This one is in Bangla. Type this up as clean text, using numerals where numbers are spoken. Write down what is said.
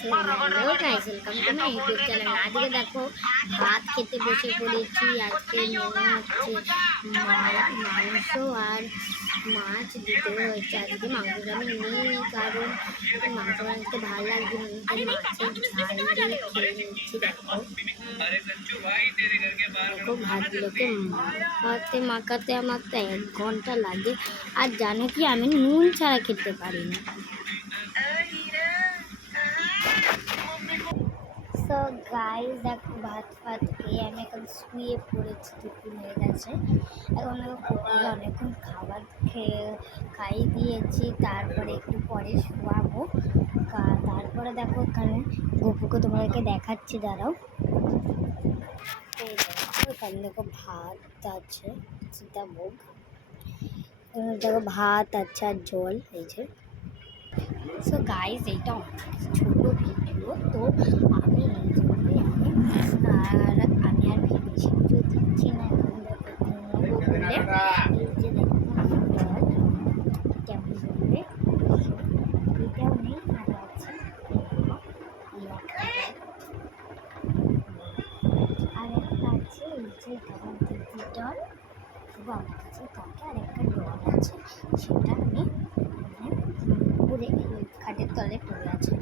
Hello guys, welcome to my YouTube channel. আজকে দেখো ভাত খেতে বসে পড়েছি। আজকে মেনু হচ্ছে মাংস আর মাছ দুটো হয়েছে। আজকে মাংসটা আমি নিই, কারণ মাংস আজকে ভালো লাগছে না, তাই মাছের ঝাল দিয়ে খেয়ে নিচ্ছি। দেখো দেখো ভাতগুলোকে মাখাতে আমার তো 1 ঘন্টা লাগে। আর জানো কি, আমি নুন ছাড়া খেতে পারি না। সো গাইস, দেখো ভাত খেয়ে আমি এখন শুয়ে পড়েছি। দুপুর হয়ে গেছে। এখন কুকুরকে অনেকক্ষণ খাবার খাইয়ে দিয়েছি, তারপরে একটু পরে শোয়াবো। তারপরে দেখো এখানে গপুকে তোমাদেরকে দেখাচ্ছি, দাঁড়াও। এই দেখো এখানে দেখো ভাত আছে, সীতাভোগ। দেখো ভাত আছে আর জল, এই যে। সো গাইস, এইটা অনেক ছোটো ভিডিও, তো আমি এই জন্যই আমি আর বেশি ভিডিও দিচ্ছি না। এখন দেখো ঘুমাবো বলে এই যে দেখো জল কেমন বলবে, এটাও নেই আর আছে আর একটা আছে এই যে আমার দিদি ডল। তবু আমার কাছে থাকে আর একটা ডল আছে, সেটা আমি পুরে খাটের তলে পড়ে আছে।